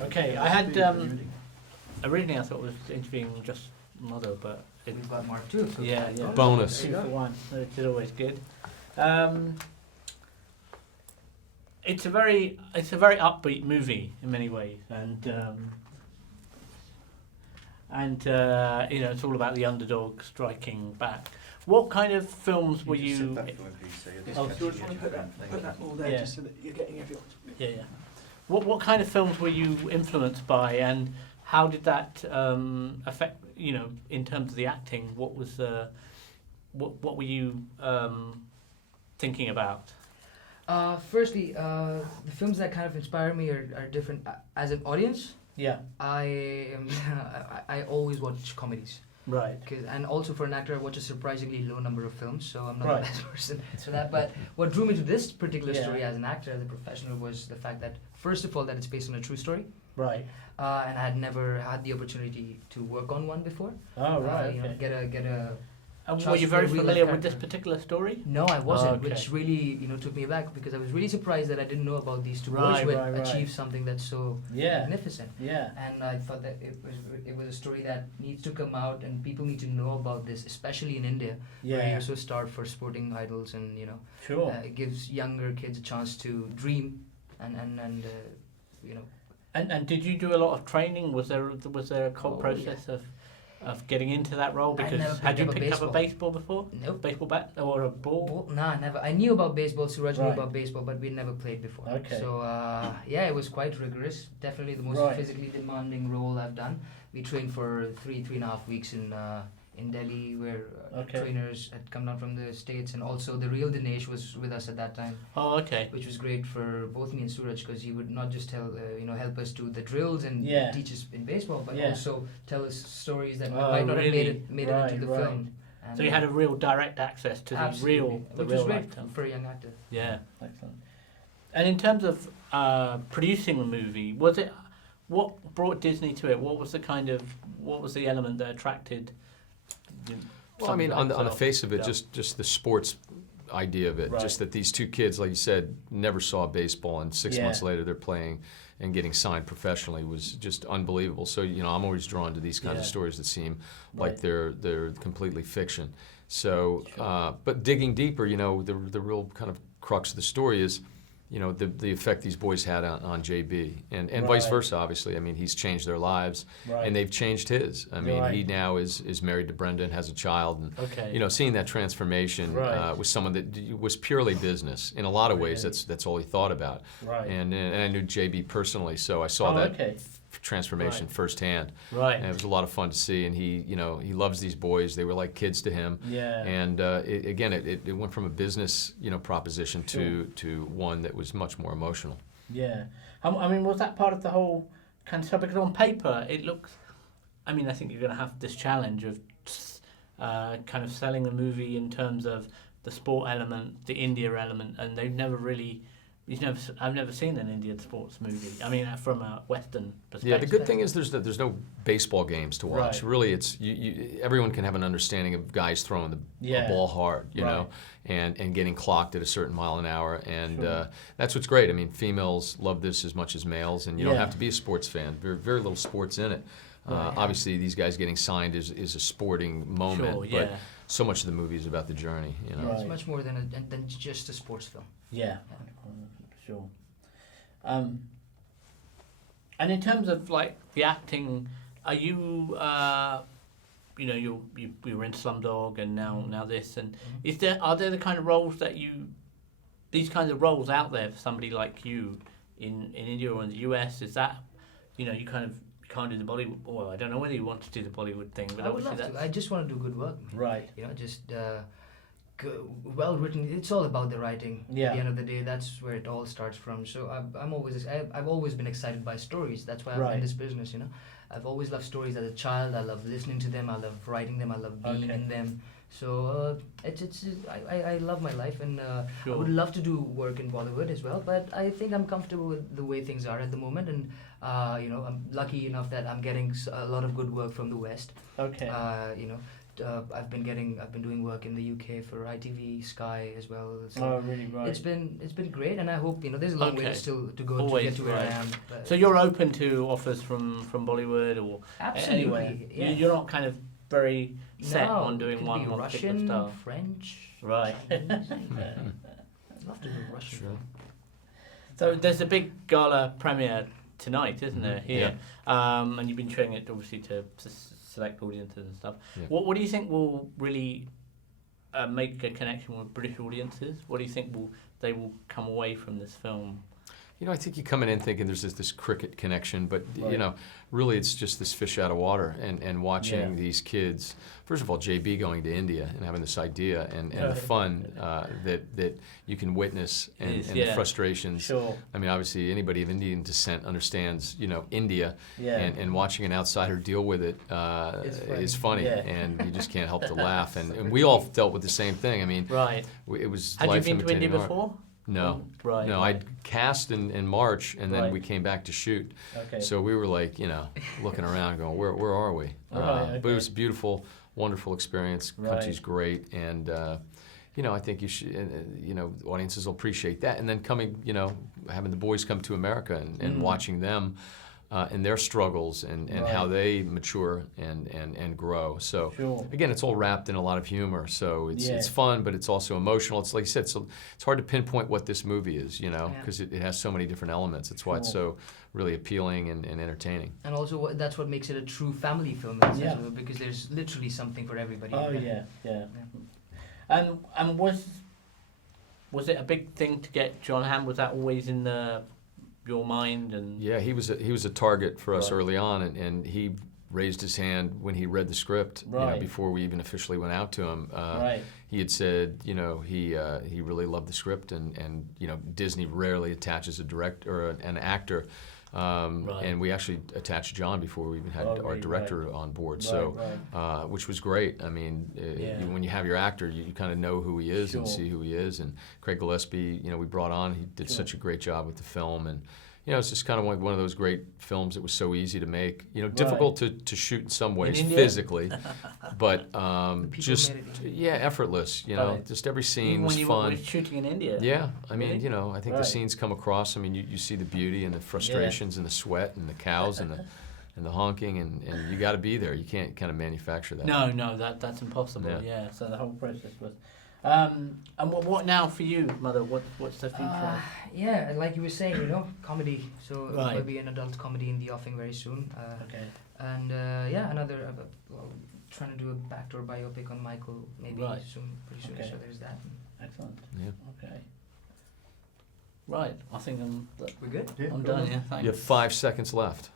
Okay, I had originally I thought I was interviewing just Mother, but We've got Mark too. So yeah. Bonus. 2 for 1, which is always good. It's a very upbeat movie in many ways, and it's all about the underdog striking back. What kind of films were you? Oh, George, you want to put that all there just so that you're getting everyone. Yeah. What kind of films were you influenced by, and how did that affect? In terms of the acting, what was what were you thinking about? Firstly, the films that kind of inspire me are different. As an audience, Yeah. I always watch comedies. Right. And also for an actor, I watch a surprisingly low number of films, so I'm not Right. the best person for that. But what drew me to this particular Yeah. story as an actor, as a professional, was the fact that, first of all, that it's based on a true story. Right. And I had never had the opportunity to work on one before. Oh, right. You know, Okay. get a And were trust you with very a real familiar life with this character. particular story? No, I wasn't, Okay. which really took me aback because I was really surprised that I didn't know about these two Right, boys who had right, right. achieved something that's so Yeah. magnificent. Yeah. And I thought that it was a story that needs to come out and people need to know about this, especially in India, where Yeah. you're so starved for sporting idols, and Sure. it gives younger kids a chance to dream and And did you do a lot of training? Was there a whole Oh, process of getting into that role? I Because never had you picked up a picked up a baseball before? Nope. Baseball bat or a ball? Nah, never. I knew about baseball. Suraj knew Right. about baseball, but we never played before. Okay. So it was quite rigorous. Definitely the most Right. physically demanding role I've done. We trained for 3.5 weeks in Delhi, where Okay. trainers had come down from the States, and also the real Dinesh was with us at that time, Oh, okay. which was great for both me and Suraj, because he would not just help us do the drills and Yeah. teach us in baseball, but Yeah. also tell us stories that Oh, might not really? have made it Right, into the right. film. And So you had a real direct access to the absolutely, real which was great lifetime. for a young actor. Yeah, excellent. And in terms of producing the movie, what brought Disney to it? What was the element that attracted? Well, I mean, on the yourself? face of it, Yeah. just the sports idea of it, Right. just that these two kids, like you said, never saw baseball, and 6 Yeah. months later they're playing and getting signed professionally was just unbelievable. So I'm always drawn to these kinds of Yeah. stories that seem Right. like they're completely fiction. So, Sure. but digging deeper, the real kind of crux of the story is, the effect these boys had on JB, and vice Right. versa. Obviously, I mean, he's changed their lives, Right. and they've changed his. I mean, Right. he now is married to Brenda and has a child, and Okay. seeing that transformation Right. with someone that was purely business in a lot of ways. Brilliant. That's all he thought about. Right. And I knew JB personally, so I saw that Okay. transformation Right. firsthand. Right. And it was a lot of fun to see. And he loves these boys. They were like kids to him. Yeah. And it went from a business proposition to one that was much more emotional. Yeah. I mean, was that part of the whole kind of stuff? Because on paper, it looks. I mean, I think you're going to have this challenge of kind of selling the movie in terms of the sport element, the India element, and they've never really. I've never seen an Indian sports movie. I mean, from a Western perspective. Yeah, the good thing is there's no baseball games to watch. Right. Really, it's everyone can have an understanding of guys throwing a ball hard, and getting clocked at a certain mile an hour, and Sure. that's what's great. I mean, females love this as much as males, and you don't Yeah. have to be a sports fan. Very little sports in it. Right. Obviously, these guys getting signed is a sporting moment, Sure, but yeah. so much of the movie is about the journey. Right. It's much more than just a sports film. Yeah. Sure. And in terms of like the acting, are you you were in Slumdog and now this, and are there the kind of roles that these kinds of roles out there for somebody like you in India or in the US? Is that you kind of can't do the Bollywood? Well, I don't know whether you want to do the Bollywood thing, but I would obviously love that's to. I just want to do good work. right. Just well written. It's all about the writing. Yeah. At the end of the day, that's where it all starts from. So I've always been excited by stories. That's why I'm Right. in this business. I've always loved stories as a child. I love listening to them. I love writing them. I love being Okay. in them. So I love my life, and I Sure. would love to do work in Bollywood as well. But I think I'm comfortable with the way things are at the moment, and I'm lucky enough that I'm getting a lot of good work from the West. Okay. I've been doing work in the UK for ITV, Sky as well. So Oh, really? Right. it's been great, and I hope there's a long way still to go Always, to get to where right. I am. But So you're open to offers from Bollywood or absolutely, anywhere? yeah. You're not kind of very set No, on doing it could one be particular Russian, style. French, Right. Chinese. I'd love to do Russian. Sure. So there's a big gala premiere tonight, isn't there? Here, Yeah. and you've been showing it obviously to select audiences and stuff. Yeah. What do you think will really make a connection with British audiences? What do you think they will come away from this film? I think you come in thinking there's this cricket connection, but Right. really it's just this fish out of water, and watching these kids. First of all, JB going to India and having this idea, and the fun that you can witness, and the frustrations. Sure. I mean, obviously anybody of Indian descent understands, India, and watching an outsider deal with it is funny, Yeah. and you just can't help to laugh. And we all dealt with the same thing. I mean, Right. it was Had you life been to India imitating art. before? No. Right. No, I'd cast in March, and then Right. we came back to shoot. Okay. So we were like, looking around, going, where are we? Right, But it was a beautiful, wonderful experience. Right. Country's great, and I think you should. Audiences will appreciate that. And then coming, having the boys come to America and watching them. And their struggles and how they mature and grow. So Sure. again, it's all wrapped in a lot of humor. So it's fun, but it's also emotional. It's like you said, so it's hard to pinpoint what this movie is, because it has so many different elements. That's why it's so really appealing and entertaining. And also, that's what makes it a true family film, as well, because there's literally something for everybody. Oh yeah. And was it a big thing to get John Hamm? Was that always in your mind? And Yeah, he was a target for us Right. early on, and he raised his hand when he read the script. Right. Before we even officially went out to him. Right. He had said, he really loved the script, and Disney rarely attaches a director or an actor. Right. And we actually attached John before we even had our really? director on board, Right. which was great. I mean, when you have your actor, you kind of know who he is and Sure. see who he is. And Craig Gillespie, we brought on. He did such a great job with the film, and it's just kind of one of those great films that was so easy to make. Difficult to shoot in some ways India? physically, but People just made it effortless. Right. Just every scene Even was when you fun. were shooting in India. Yeah, I mean, Really? I think the Right. scenes come across. I mean, you see the beauty and the frustrations and the sweat and the cows and the honking, and you got to be there. You can't kind of manufacture that. No, that's impossible. Yeah. Yeah. So the whole process was. And what now for you, Madhur? What's the future? Yeah, like you were saying, comedy. So Right. there'll be an adult comedy in the offing very soon. Okay. And another. Trying to do a backdoor biopic on Michael maybe Right. pretty soon. Okay. So there's that. Excellent. Yeah. Okay. Right. I think We're good. I'm done. Yeah. Thanks. You have 5 seconds left.